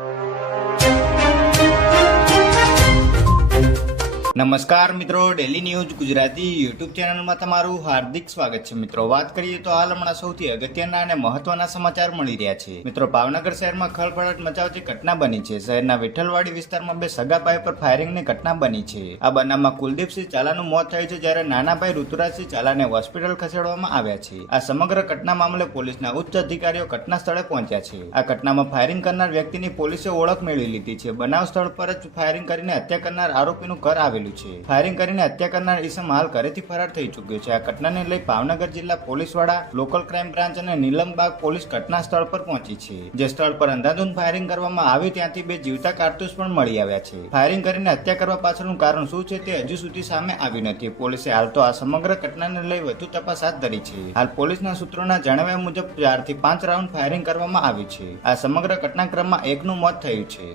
you. નમસ્કાર મિત્રો daily news Gujarati YouTube ચેનલમાં તમારું હાર્દિક સ્વાગત છે. મિત્રો, વાત કરીએ તો હાલ હમણાં સૌથી અગત્યના અને મહત્વના સમાચાર મળી રહ્યા છે. મિત્રો, ભાવનગર શહેરમાં ખળભળાટ મચાવતી ઘટના બની છે. શહેરના વિઠ્ઠલવાડી વિસ્તારમાં બે સગા ભાઈ પર ફાયરિંગની ઘટના બની છે. આ બનાવમાં કુલદીપસિંહ ચાલાનું મોત થયું છે, જ્યારે નાના ભાઈ ઋતુરાજસિંહ ચાલાને હોસ્પિટલ ખસેડવામાં આવ્યા છે. આ સમગ્ર ઘટના મામલે પોલીસના ઉચ્ચ અધિકારીઓ ઘટના સ્થળે પહોંચ્યા છે. આ ઘટનામાં ફાયરિંગ કરનાર વ્યક્તિની પોલીસે ઓળખ મેળવી લીધી છે. બનાવ સ્થળ પર જ ફાયરિંગ કરીને હત્યા કરનાર આરોપીનું ઘર આવેલું છે. ફાયરિંગ કરીને હત્યા કરનાર ઈસમ હાલ ઘરેથી ફરાર થઈ ચૂક્યો છે. આ ઘટનાને લઈ ભાવનગર જિલ્લા પોલીસ વડા લોકલ ક્રાઇમ બ્રાન્ચ અને નીલમબાગ પોલીસ ઘટના સ્થળ પર પહોંચી છે. જે સ્થળ પર અંધાધૂન ફાયરિંગ કરવામાં આવ્યું ત્યાંથી બે જીવતા કારતૂસ પણ મળી આવ્યા છે. ફાયરિંગ કરીને હત્યા કરવા પાછળનું કારણ શું છે તે હજુ સુધી સામે આવ્યું નથી. પોલીસે હાલ તો આ સમગ્ર ઘટનાને લઈ વધુ તપાસ હાથ ધરી છે. હાલ પોલીસના સૂત્રોના જણાવ્યા મુજબ ચારથી પાંચ રાઉન્ડ ફાયરિંગ કરવામાં આવ્યું છે. આ સમગ્ર ઘટનાક્રમમાં એકનું મોત થયું છે.